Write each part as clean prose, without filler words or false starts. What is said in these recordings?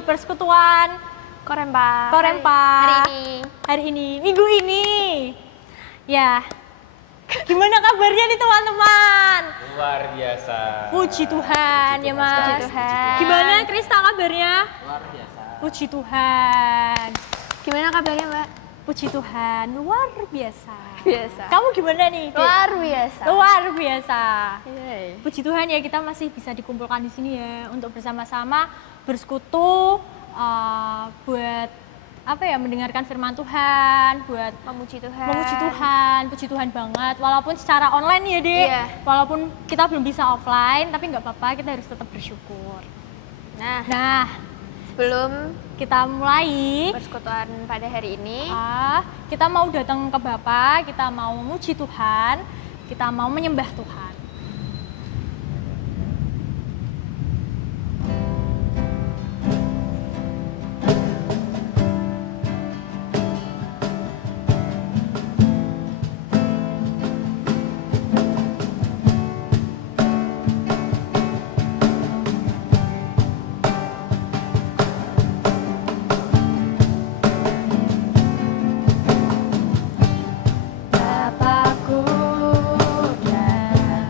persekutuan Korempa. Korempa. Hari ini. Minggu ini. Ya. Gimana kabarnya nih teman-teman? Luar biasa. Puji Tuhan ya Mas. Puji Tuhan. Gimana Krista kabarnya? Luar biasa. Puji Tuhan. Gimana kabarnya Mbak? Puji Tuhan, luar biasa. Biasa. Kamu gimana nih? Dek? Luar biasa. Luar biasa. Yeay. Puji Tuhan ya kita masih bisa dikumpulkan di sini ya untuk bersama-sama bersekutu buat apa ya, mendengarkan firman Tuhan, buat Memuji Tuhan. memuji Tuhan, puji Tuhan banget. Walaupun secara online ya Dek, Iya. walaupun kita belum bisa offline, tapi nggak apa-apa, kita harus tetap bersyukur. Nah, Sebelum kita mulai, persekutuan pada hari ini, kita mau datang ke Bapa, kita mau memuji Tuhan, kita mau menyembah Tuhan. Bapakku dan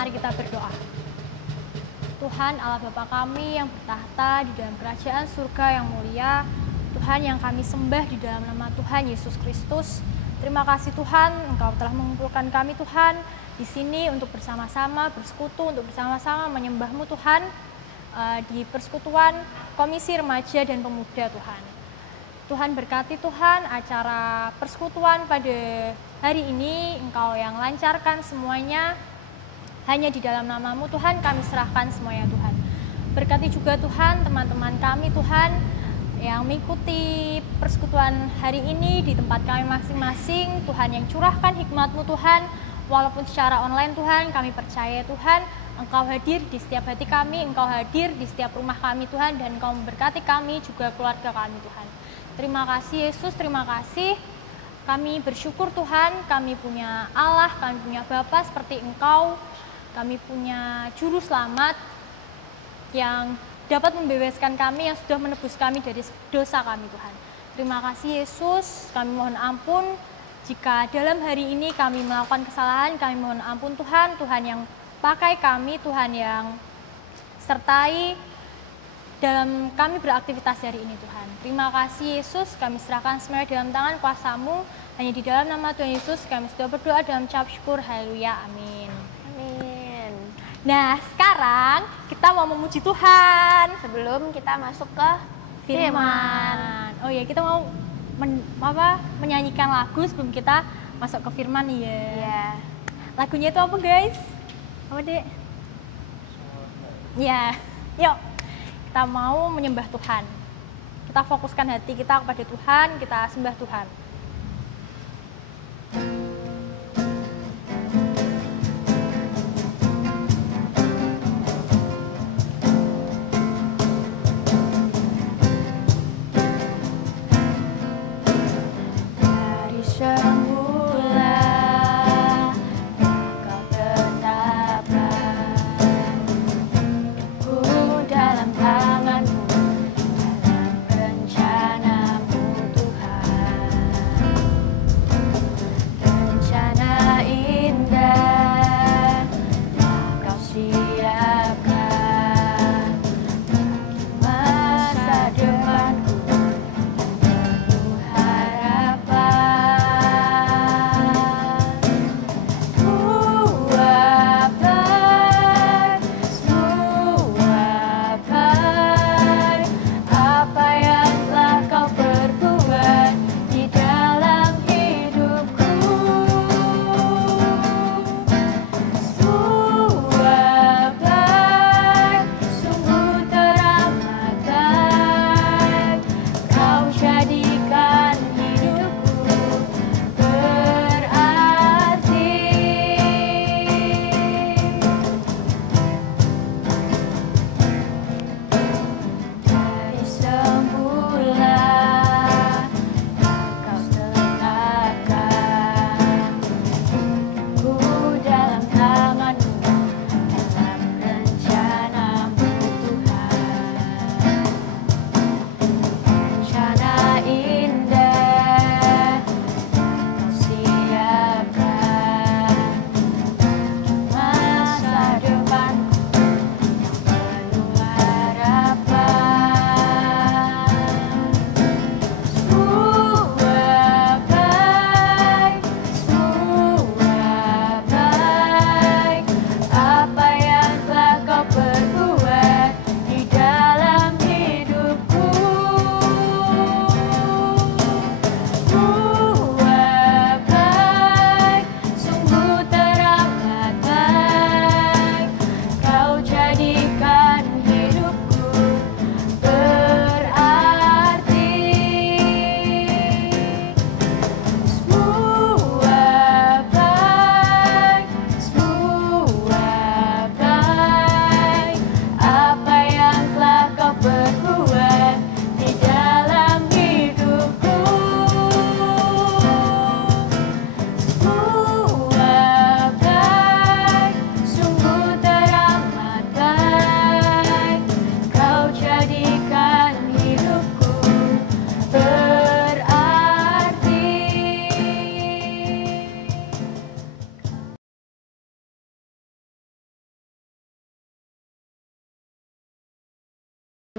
Mari kita berdoa. Tuhan Allah Bapa kami yang bertahta di dalam kerajaan surga yang mulia, Tuhan yang kami sembah di dalam nama Tuhan Yesus Kristus. Terima kasih Tuhan, Engkau telah mengumpulkan kami Tuhan di sini untuk bersama-sama bersekutu, untuk bersama-sama menyembah-Mu Tuhan di persekutuan Komisi Remaja dan Pemuda Tuhan. Tuhan berkati Tuhan acara persekutuan pada hari ini, Engkau yang lancarkan semuanya. Hanya di dalam nama-Mu Tuhan kami serahkan semuanya Tuhan. Berkati juga Tuhan teman-teman kami Tuhan yang mengikuti persekutuan hari ini di tempat kami masing-masing. Tuhan yang curahkan hikmat-Mu Tuhan, walaupun secara online Tuhan, kami percaya Tuhan Engkau hadir di setiap hati kami, Engkau hadir di setiap rumah kami Tuhan, dan Engkau memberkati kami juga keluarga kami Tuhan. Terima kasih Yesus, terima kasih. Kami bersyukur Tuhan, kami punya Allah, kami punya Bapa seperti Engkau. Kami punya juru selamat yang dapat membebaskan kami, yang sudah menebus kami dari dosa kami Tuhan. Terima kasih Yesus, kami mohon ampun jika dalam hari ini kami melakukan kesalahan, kami mohon ampun Tuhan, Tuhan yang pakai kami, Tuhan yang sertai dalam kami beraktivitas hari ini Tuhan. Terima kasih Yesus, kami serahkan semuanya dalam tangan kuasa-Mu, hanya di dalam nama Tuhan Yesus kami sudah berdoa dalam ucap syukur, haleluya, amin. Nah, sekarang kita mau memuji Tuhan Sebelum kita masuk ke firman. Oh ya, kita mau menyanyikan lagu sebelum kita masuk ke firman ya. Iya. Lagunya itu apa guys? Apa dek? Ya, yuk kita mau menyembah Tuhan. Kita fokuskan hati kita kepada Tuhan, kita sembah Tuhan. Dalam rencana-Mu Tuhan.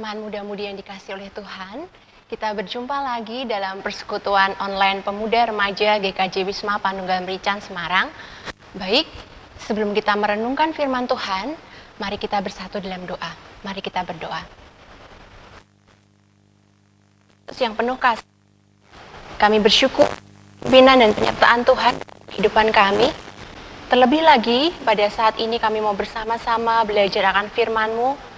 Teman muda-mudi yang dikasihi oleh Tuhan, kita berjumpa lagi dalam persekutuan online pemuda remaja GKJ Wisma Panunggal Merican Semarang. Baik, sebelum kita merenungkan firman Tuhan, mari kita bersatu dalam doa. Mari kita berdoa. Yang penuh kasih, kami bersyukur pimpinan dan penyertaan Tuhan kehidupan kami. Terlebih lagi, pada saat ini kami mau bersama-sama belajar akan firman-Mu.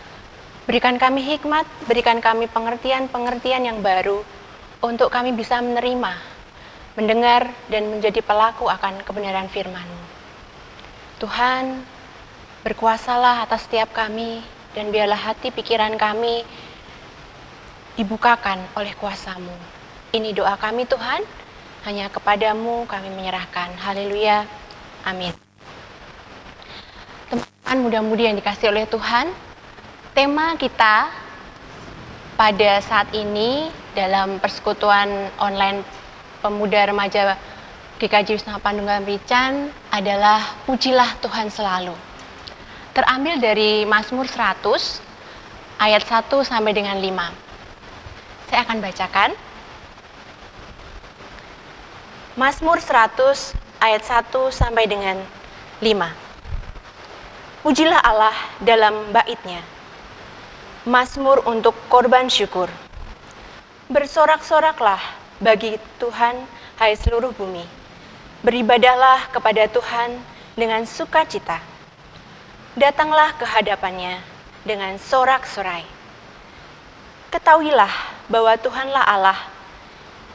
Berikan kami hikmat, berikan kami pengertian-pengertian yang baru untuk kami bisa menerima, mendengar, dan menjadi pelaku akan kebenaran firman-Mu. Tuhan, berkuasalah atas setiap kami, dan biarlah hati pikiran kami dibukakan oleh kuasa-Mu. Ini doa kami Tuhan, hanya kepadamu kami menyerahkan. Haleluya. Amin. Teman muda-mudi yang dikasihi oleh Tuhan, tema kita pada saat ini dalam persekutuan online pemuda remaja GKJ Wisma Panunggal Merican adalah pujilah Tuhan selalu. Terambil dari Mazmur 100 ayat 1 sampai dengan 5. Saya akan bacakan. Mazmur 100 ayat 1 sampai dengan 5. Pujilah Allah dalam bait-Nya. Mazmur untuk korban syukur. Bersorak-soraklah bagi Tuhan, hai seluruh bumi. Beribadahlah kepada Tuhan dengan sukacita. Datanglah ke hadapan-Nya dengan sorak-sorai. Ketahuilah bahwa Tuhanlah Allah.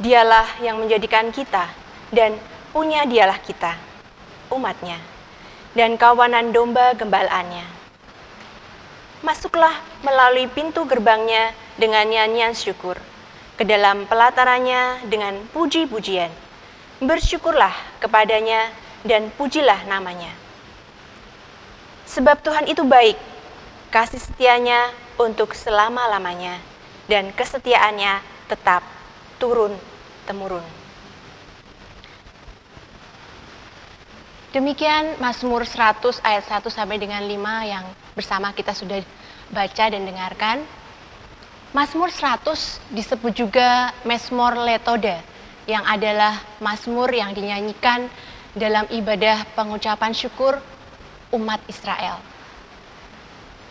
Dialah yang menjadikan kita dan punya dialah kita, umat-Nya, dan kawanan domba gembalaannya. Masuklah melalui pintu gerbang-Nya dengan nyanyian syukur, ke dalam pelatarannya dengan puji-pujian. Bersyukurlah kepadanya dan pujilah namanya. Sebab Tuhan itu baik, kasih setianya untuk selama-lamanya, dan kesetiaannya tetap turun-temurun. Demikian Mazmur 100 ayat 1 sampai dengan 5 yang bersama kita sudah baca dan dengarkan. Mazmur 100 disebut juga Mezmor Letoda, yang adalah mazmur yang dinyanyikan dalam ibadah pengucapan syukur umat Israel.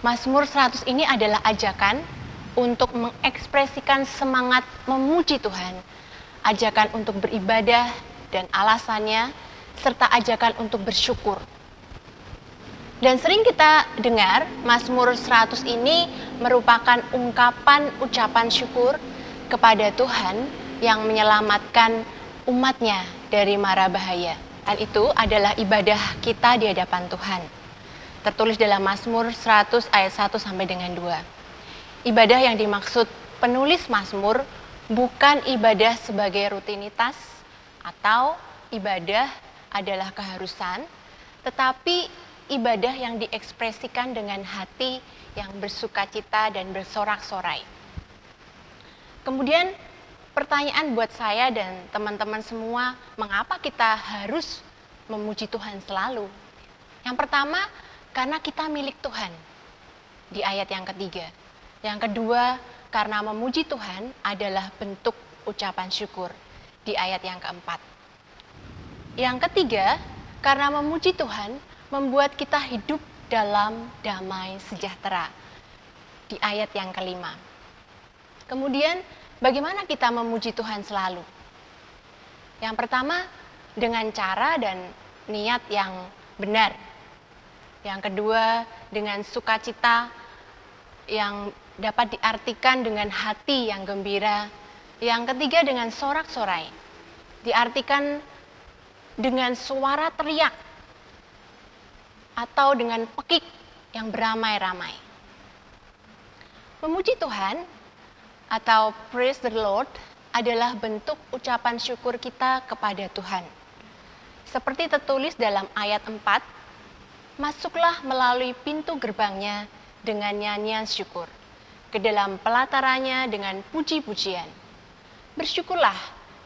Mazmur 100 ini adalah ajakan untuk mengekspresikan semangat memuji Tuhan, ajakan untuk beribadah dan alasannya, serta ajakan untuk bersyukur. Dan sering kita dengar Mazmur 100 ini merupakan ungkapan ucapan syukur kepada Tuhan yang menyelamatkan umat-Nya dari mara bahaya. Dan itu adalah ibadah kita di hadapan Tuhan. Tertulis dalam Mazmur 100 ayat 1 sampai dengan 2. Ibadah yang dimaksud penulis Mazmur bukan ibadah sebagai rutinitas atau ibadah adalah keharusan, tetapi ibadah yang diekspresikan dengan hati yang bersukacita dan bersorak-sorai. Kemudian pertanyaan buat saya dan teman-teman semua, mengapa kita harus memuji Tuhan selalu? Yang pertama, karena kita milik Tuhan, di ayat yang ketiga. Yang kedua, karena memuji Tuhan adalah bentuk ucapan syukur, di ayat yang keempat. Yang ketiga, karena memuji Tuhan membuat kita hidup dalam damai sejahtera, di ayat yang kelima. Kemudian, bagaimana kita memuji Tuhan selalu? Yang pertama, dengan cara dan niat yang benar. Yang kedua, dengan sukacita yang dapat diartikan dengan hati yang gembira. Yang ketiga, dengan sorak-sorai. Diartikan dengan suara teriak atau dengan pekik yang beramai-ramai. Memuji Tuhan atau praise the Lord adalah bentuk ucapan syukur kita kepada Tuhan. Seperti tertulis dalam ayat 4, masuklah melalui pintu gerbang-Nya dengan nyanyian syukur, ke dalam pelatarannya dengan puji-pujian. Bersyukurlah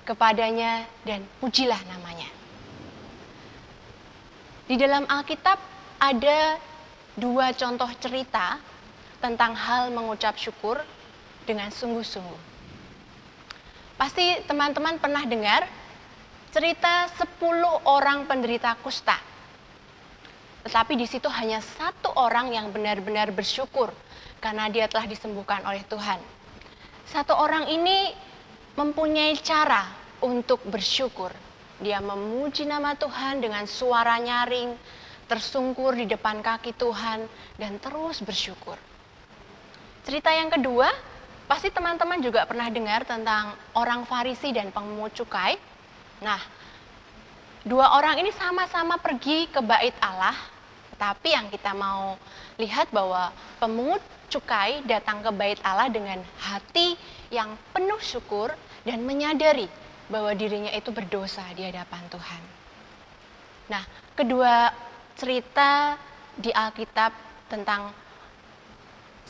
kepadanya dan pujilah namanya. Di dalam Alkitab ada dua contoh cerita tentang hal mengucap syukur dengan sungguh-sungguh. Pasti teman-teman pernah dengar cerita 10 orang penderita kusta. Tetapi di situ hanya satu orang yang benar-benar bersyukur karena dia telah disembuhkan oleh Tuhan. Satu orang ini mempunyai cara untuk bersyukur. Dia memuji nama Tuhan dengan suara nyaring, tersungkur di depan kaki Tuhan, dan terus bersyukur. Cerita yang kedua, pasti teman-teman juga pernah dengar tentang orang Farisi dan pemungut cukai. Nah, dua orang ini sama-sama pergi ke bait Allah, tetapi yang kita mau lihat bahwa pemungut cukai datang ke bait Allah dengan hati yang penuh syukur dan menyadari bahwa dirinya itu berdosa di hadapan Tuhan. Nah, kedua cerita di Alkitab tentang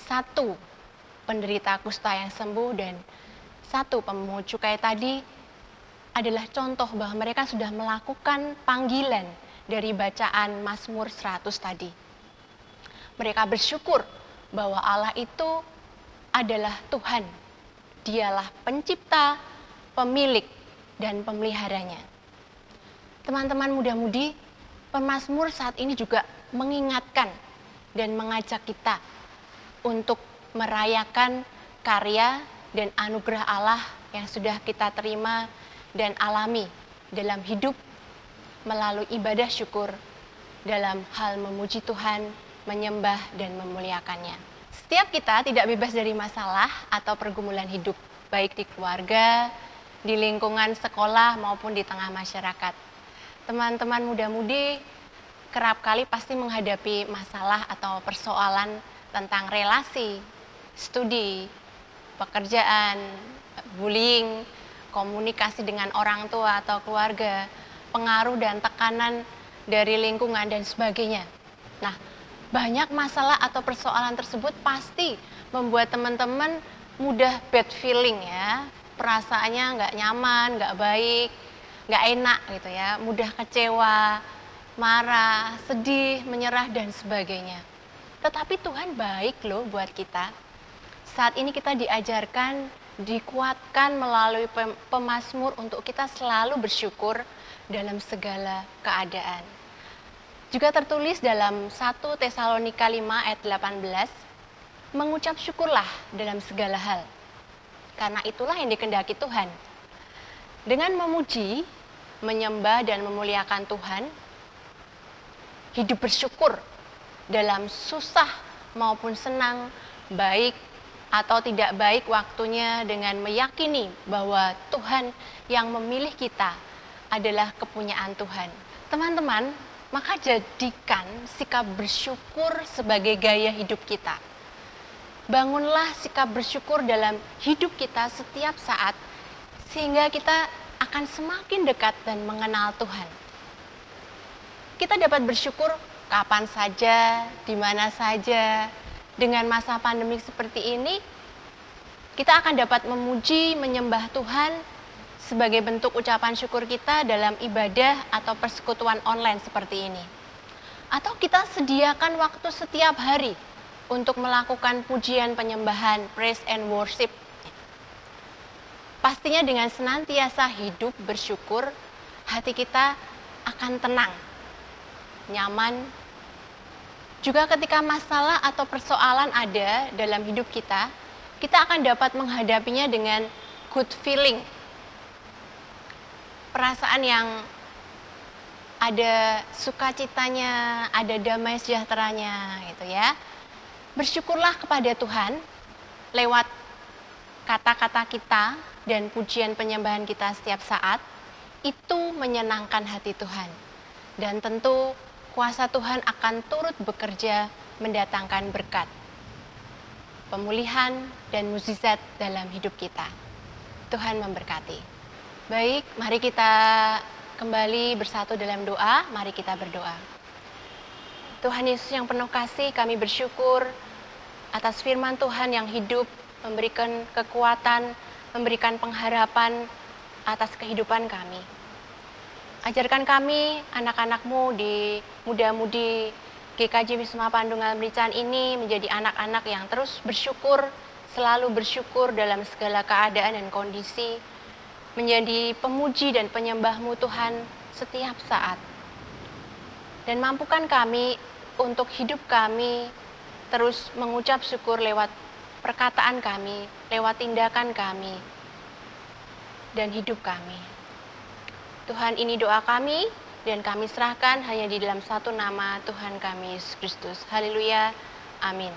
satu penderita kusta yang sembuh dan satu pemungut cukai tadi adalah contoh bahwa mereka sudah melakukan panggilan dari bacaan Mazmur 100 tadi. Mereka bersyukur bahwa Allah itu adalah Tuhan. Dialah pencipta, pemilik, dan pemeliharanya. Teman-teman muda-mudi, pemazmur saat ini juga mengingatkan dan mengajak kita untuk merayakan karya dan anugerah Allah yang sudah kita terima dan alami dalam hidup melalui ibadah syukur dalam hal memuji Tuhan, menyembah dan memuliakannya. Setiap kita tidak bebas dari masalah atau pergumulan hidup, baik di keluarga, di lingkungan sekolah maupun di tengah masyarakat. Teman-teman muda-mudi kerap kali pasti menghadapi masalah atau persoalan tentang relasi, studi, pekerjaan, bullying, komunikasi dengan orang tua atau keluarga, pengaruh dan tekanan dari lingkungan dan sebagainya. Nah, banyak masalah atau persoalan tersebut pasti membuat teman-teman mudah bad feeling ya. Perasaannya nggak nyaman, nggak baik, nggak enak gitu ya, mudah kecewa, marah, sedih, menyerah dan sebagainya. Tetapi Tuhan baik loh buat kita. Saat ini kita diajarkan, dikuatkan melalui pemazmur untuk kita selalu bersyukur dalam segala keadaan. Juga tertulis dalam 1 Tesalonika 5 ayat 18, mengucap syukurlah dalam segala hal. Karena itulah yang dikehendaki Tuhan. Dengan memuji, menyembah dan memuliakan Tuhan, hidup bersyukur dalam susah maupun senang, baik atau tidak baik waktunya dengan meyakini bahwa Tuhan yang memilih kita adalah kepunyaan Tuhan. Teman-teman, maka jadikan sikap bersyukur sebagai gaya hidup kita. Bangunlah sikap bersyukur dalam hidup kita setiap saat, sehingga kita akan semakin dekat dan mengenal Tuhan. Kita dapat bersyukur kapan saja, di mana saja. Dengan masa pandemi seperti ini, kita akan dapat memuji, menyembah Tuhan sebagai bentuk ucapan syukur kita dalam ibadah atau persekutuan online seperti ini. Atau kita sediakan waktu setiap hari untuk melakukan pujian penyembahan, praise and worship. Pastinya dengan senantiasa hidup bersyukur, hati kita akan tenang, nyaman. Juga ketika masalah atau persoalan ada dalam hidup kita akan dapat menghadapinya dengan good feeling. Perasaan yang ada sukacitanya, ada damai sejahteranya gitu ya. Bersyukurlah kepada Tuhan lewat kata-kata kita dan pujian penyembahan kita setiap saat, itu menyenangkan hati Tuhan. Dan tentu kuasa Tuhan akan turut bekerja mendatangkan berkat, pemulihan dan mukjizat dalam hidup kita. Tuhan memberkati. Baik, mari kita kembali bersatu dalam doa, mari kita berdoa. Tuhan Yesus yang penuh kasih, kami bersyukur atas firman Tuhan yang hidup, memberikan kekuatan, memberikan pengharapan atas kehidupan kami. Ajarkan kami, anak-anak-Mu di muda-mudi GKJ Wisma Pandunggal Merican ini menjadi anak-anak yang terus bersyukur selalu bersyukur dalam segala keadaan dan kondisi, menjadi pemuji dan penyembah-Mu Tuhan setiap saat. Dan mampukan kami untuk hidup kami terus mengucap syukur lewat perkataan kami, lewat tindakan kami, dan hidup kami. Tuhan, ini doa kami, dan kami serahkan hanya di dalam satu nama Tuhan kami, Yesus Kristus. Haleluya, amin.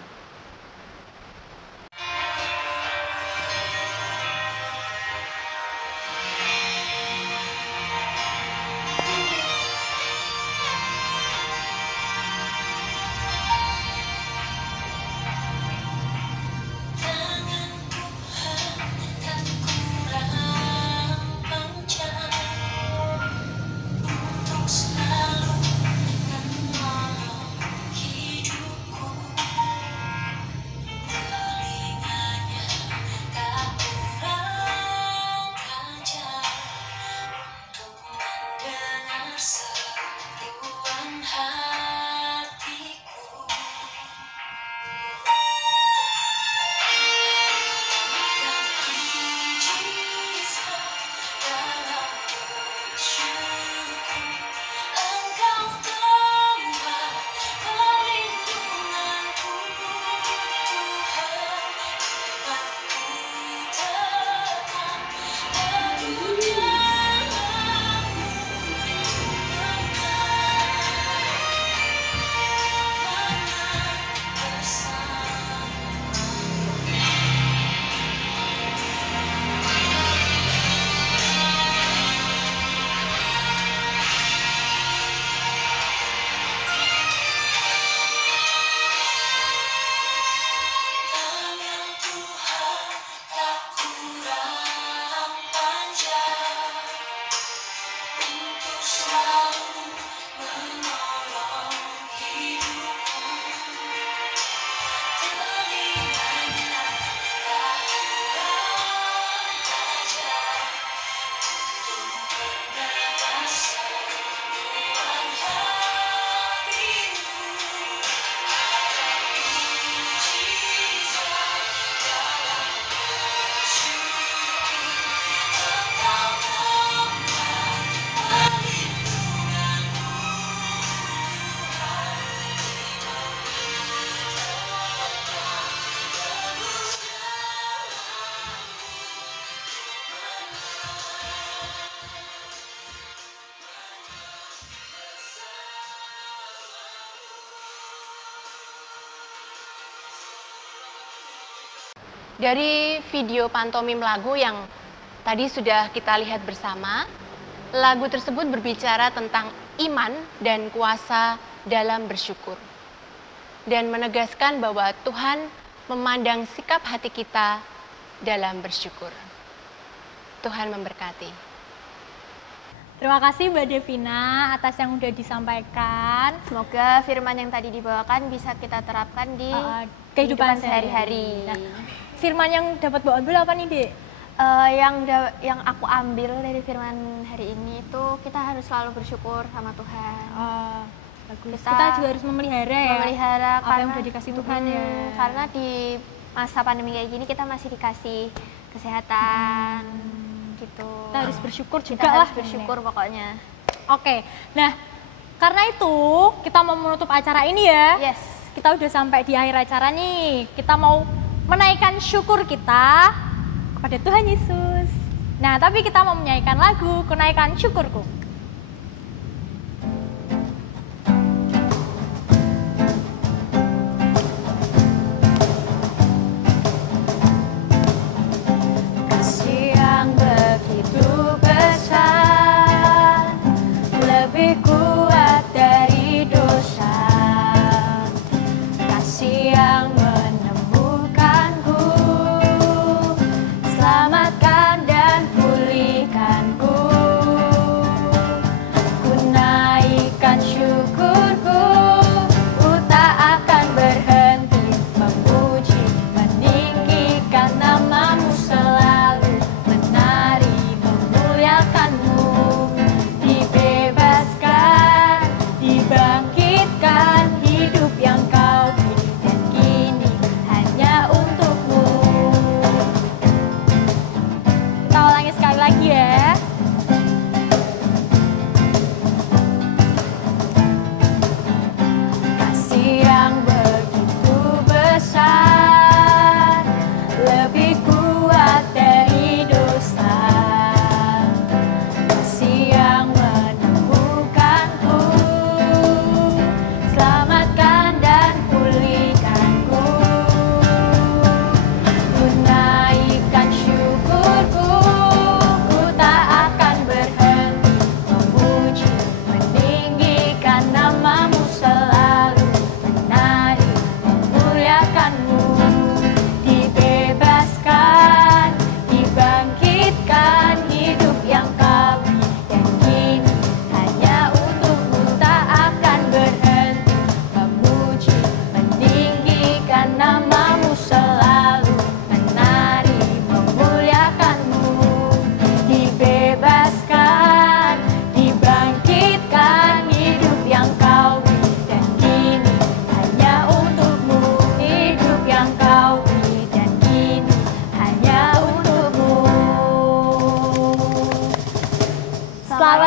Dari video pantomim lagu yang tadi sudah kita lihat bersama, lagu tersebut berbicara tentang iman dan kuasa dalam bersyukur. Dan menegaskan bahwa Tuhan memandang sikap hati kita dalam bersyukur. Tuhan memberkati. Terima kasih Mbak Devina atas yang udah disampaikan. Semoga firman yang tadi dibawakan bisa kita terapkan di kehidupan sehari-hari. Nah, firman yang dapat Mbak ambil apa nih, Dek? Yang aku ambil dari firman hari ini itu kita harus selalu bersyukur sama Tuhan. Bagus. Kita juga harus memelihara apa yang udah dikasih Tuhan ya. Karena di masa pandemi kayak gini kita masih dikasih kesehatan gitu. Kita harus bersyukur juga kita lah. harus bersyukur pokoknya. Oke. Nah, karena itu kita mau menutup acara ini ya. Yes. Kita udah sampai di akhir acara nih. Kita mau menaikkan syukur kita kepada Tuhan Yesus. Nah, tapi kita mau menyanyikan lagu Kenaikan Syukurku. Kasih yang begitu besar, lebih kuat dari dosa. Kasih yang selamatkan dan pulihkanku.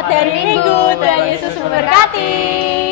dari Minggu. Tuhan Yesus memberkati.